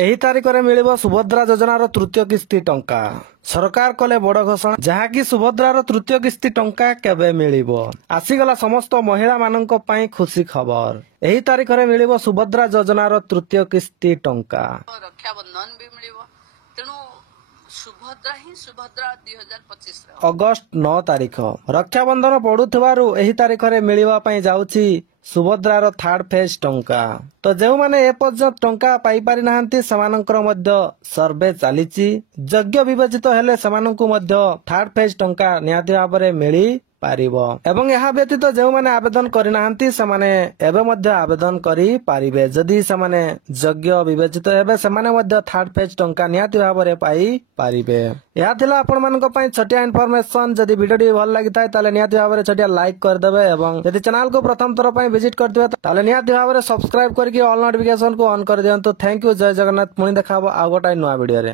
ଏହି ତାରିଖରେ ମିଳିବ ସୁଭଦ୍ରା ଯୋଜନାର ତୃତୀୟ କିସ୍ତି ଟଙ୍କା। ସରକାର କଲେ ବଡ଼ ଘୋଷଣା, ଯାହାକି ସୁଭଦ୍ରାର ତୃତୀୟ କିସ୍ତି ଟଙ୍କା କେବେ ମିଳିବ। ଆସିଗଲା ସମସ୍ତ ମହିଳା ମାନଙ୍କ ପାଇଁ ଖୁସି ଖବର। ଏହି ତାରିଖରେ ମିଳିବ ସୁଭଦ୍ରା ଯୋଜନାର ତୃତୀୟ କିସ୍ତି ଟଙ୍କା। ରକ୍ଷାବନ୍ଧନ ବି ମିଳିବ, ତେଣୁ ସୁଭଦ୍ରା ହିଁ ସୁଭଦ୍ରା 2025 ଅଗଷ୍ଟ 9 ତାରିଖ ରକ୍ଷାବନ୍ଧନ ପଡୁଥିବାରୁ ଏହି ତାରିଖରେ ମିଳିବା ପାଇଁ ଯାଉଛି ସୁଭଦ୍ରାର ଥାର୍ଡ ଫେଜ୍ ଟଙ୍କା। ତ ଯେଉଁମାନେ ଏପର୍ଯ୍ୟନ୍ତ ଟଙ୍କା ପାଇପାରି ନାହାନ୍ତି ସେମାନଙ୍କର ମଧ୍ୟ ସର୍ଭେ ଚାଲିଛି। ଯୋଗ୍ୟ ବିବେଚିତ ହେଲେ ସେମାନଙ୍କୁ ମଧ୍ୟ ଥାର୍ଡ ଫେଜ୍ ଟଙ୍କା ନିହାତି ଭାବରେ ମିଳି ପାରିବ। ଏବଂ ଏହା ବ୍ୟତୀତ ଯେଉଁମାନେ ଆବେଦନ କରିନାହାନ୍ତି ସେମାନେ ଏବେ ମଧ୍ୟ ଆବେଦନ କରିପାରିବେ। ଯଦି ସେମାନେ ଯୋଗ୍ୟ ବିବେଚିତ ହେବେ ସେମାନେ ମଧ୍ୟ ଥାର୍ଡ ଫେଜ୍ ଟଙ୍କା ନିହାତି ଭାବରେ ପାଇପାରିବେ। ଏହା ଥିଲା ଆପଣମାନଙ୍କ ପାଇଁ ଛୋଟିଆ ଇନଫର୍ମେସନ। ଯଦି ଭିଡିଓଟି ଭଲ ଲାଗିଥାଏ ତାହେଲେ ନିହାତି ଭାବରେ ଛୋଟିଆ ଲାଇକ୍ କରିଦେବେ ଏବଂ ଯଦି ଚ୍ୟାନେଲକୁ ପ୍ରଥମ ଥର ପାଇଁ ଭିଜିଟ୍ କରିଥିବେ ତାହେଲେ ନିହାତି ଭାବରେ ସବସ୍କ୍ରାଇବ କରିକି ଅଲ୍ ନୋଟିଫିକେସନକୁ ଅନ୍ କରିଦିଅନ୍ତୁ। ଥ୍ୟାଙ୍କ ୟୁ, ଜୟ ଜଗନ୍ନାଥ। ପୁଣି ଦେଖା ହବ ଆଉ ଗୋଟାଏ ନୂଆ ଭିଡିଓରେ।